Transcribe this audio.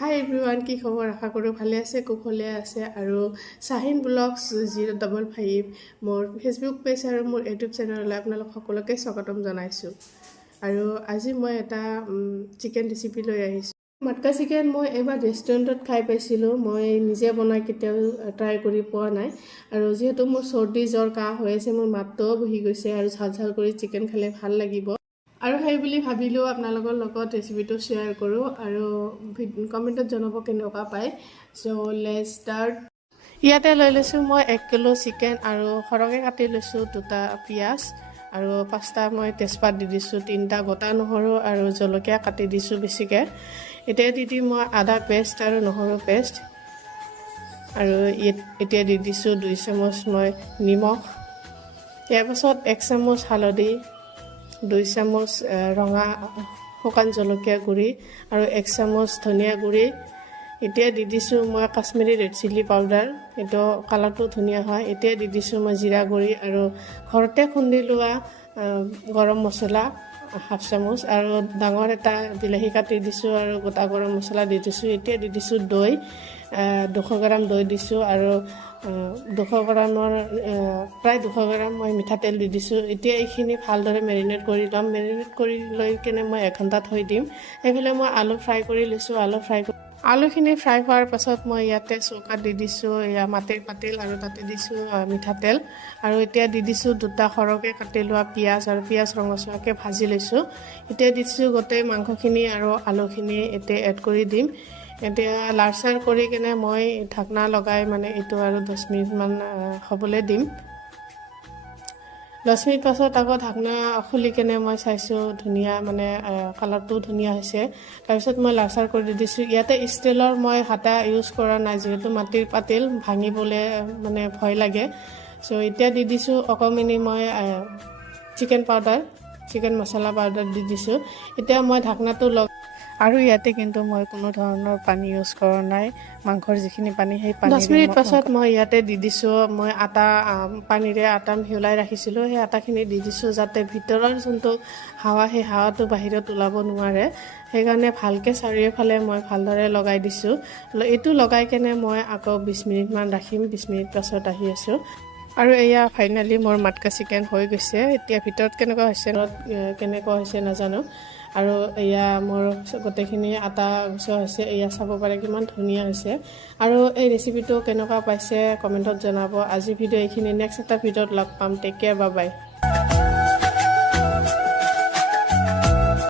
হাই everyone, কি খবৰ? আশা কৰোঁ ভালে আছে, কুশলে আছে। আৰু চাহিন ব্লগছ 055 মোৰ ফেচবুক পেজ আৰু মোৰ ইউটিউব চেনেললৈ আপোনালোক সকলোকে স্বাগতম জনাইছোঁ। আৰু আজি মই এটা চিকেন ৰেচিপি লৈ আহিছোঁ। মাটকা চিকেন মই এবাৰ ৰেষ্টুৰেণ্টত খাই পাইছিলোঁ। মই নিজে বনাই কেতিয়াও ট্ৰাই কৰি পোৱা নাই। আৰু যিহেতু মোৰ চৰ্দি জ্বৰ কাহ হৈ আছে, মোৰ মাতটোও বহি গৈছে আৰু ঝাল ঝাল কৰি চিকেন খালে ভাল লাগিব। আৰু সেই বুলি ভাবিলোঁ আপোনালোকৰ লগত ৰেচিপিটো শ্বেয়াৰ কৰোঁ আৰু কমেণ্টত জনাব কেনেকুৱা পায়। চ' লেটছ ষ্টাৰ্ট। ইয়াতে লৈ লৈছোঁ মই 1 কিলো চিকেন আৰু সৰহকৈ কাটি লৈছোঁ 2টা পিঁয়াজ আৰু 5টা মই তেজপাত দি দিছোঁ, 3টা গোটা নহৰু আৰু জলকীয়া কাটি দিছোঁ বেছিকৈ। এতিয়া দি দিম মই আদা পেষ্ট আৰু নহৰু পেষ্ট। আৰু এতিয়া দি দিছোঁ 2 চামুচ মই নিমখ। ইয়াৰ পাছত 1 চামুচ হালধি, 2 চামুচ ৰঙা শুকান জলকীয়া গুড়ি আৰু 1 চামুচ ধনিয়া গুড়ি। এতিয়া দি দিছোঁ মই কাশ্মীৰী ৰেড চিলি পাউডাৰ, এইটো কালাৰটো ধুনীয়া হয়। এতিয়া দি দিছোঁ মই জিৰা গুড়ি আৰু ঘৰতে খুন্দি লোৱা গৰম মছলা 1/2 চামুচ আৰু ডাঙৰ এটা বিলাহী কাটি দিছোঁ আৰু গোটা গৰম মছলা দি দিছোঁ। এতিয়া দি দিছোঁ দৈ, 200 গ্ৰাম দৈ দিছোঁ আৰু 200 গ্ৰামৰ প্ৰায় 200 গ্ৰাম মই মিঠাতেল দি দিছোঁ। এতিয়া এইখিনি ভালদৰে মেৰিনেট কৰি ল'ম। মেৰিনেট কৰি লৈ কিনে মই 1 ঘণ্টা থৈ দিম। এইফালে মই আলু ফ্ৰাই কৰি লৈছোঁ। আলুখিনি ফ্ৰাই হোৱাৰ পাছত মই ইয়াতে চৌকাত দি দিছোঁ মাটিৰ পাতিল আৰু তাতে দিছোঁ মিঠাতেল। আৰু এতিয়া দি দিছোঁ 2টা সৰহকৈ কাটি লোৱা পিঁয়াজ আৰু পিঁয়াজ ৰঙচুৱাকৈ ভাজি লৈছোঁ। এতিয়া দিছোঁ গোটেই মাংসখিনি আৰু আলুখিনি এতিয়া এড কৰি দিম। এতিয়া লাৰচাৰ কৰি কিনে মই ঢাকনা লগাই মানে এইটো আৰু 10 মিনিটমান হ'বলৈ দিম। 10 মিনিট পাছত আকৌ ঢাকনা খুলি কেনে মই চাইছোঁ ধুনীয়া মানে কালাৰটো ধুনীয়া হৈছে। তাৰপিছত মই লাৰচাৰ কৰি দিছোঁ। ইয়াতে ষ্টিলৰ মই হাতা ইউজ কৰা নাই, যিহেতু মাটিৰ পাতিল ভাঙিবলৈ মানে ভয় লাগে। চ' এতিয়া দি দিছোঁ অকণমানি মই চিকেন মছলা পাউডাৰ দি দিছোঁ। এতিয়া মই ঢাকনাটো আৰু ইয়াতে কিন্তু মই কোনো ধৰণৰ পানী ইউজ কৰা নাই। মাংসৰ যিখিনি পানী সেই পানী 10 মিনিট পাছত মই ইয়াতে দি দিছোঁ মই পানীৰে আটা মিহলাই ৰাখিছিলোঁ, সেই আটাখিনি দি দিছোঁ যাতে ভিতৰৰ যোনটো হাৱা সেই হাৱাটো বাহিৰত ওলাব নোৱাৰে। সেইকাৰণে ভালকৈ চাৰিওফালে মই ভালদৰে লগাই দিছোঁ। এইটো লগাই কেনে মই আকৌ 20 মিনিটমান ৰাখিম। 20 মিনিট পাছত আহি আছোঁ। আৰু এয়া ফাইনেলি মোৰ মাটকা চিকেন হৈ গৈছে। এতিয়া ভিতৰত কেনেকুৱা হৈছে নাজানো। আৰু এয়া মোৰ গোটেইখিনি আটা গুচোৱা হৈছে। এয়া চাব পাৰে কিমান ধুনীয়া হৈছে। আৰু এই ৰেচিপিটো কেনেকুৱা পাইছে কমেণ্টত জনাব। আজি ভিডিঅ' এইখিনি, নেক্সট এটা ভিডিঅ'ত লগ পাম। টেক কেয়াৰ, বাই বাই।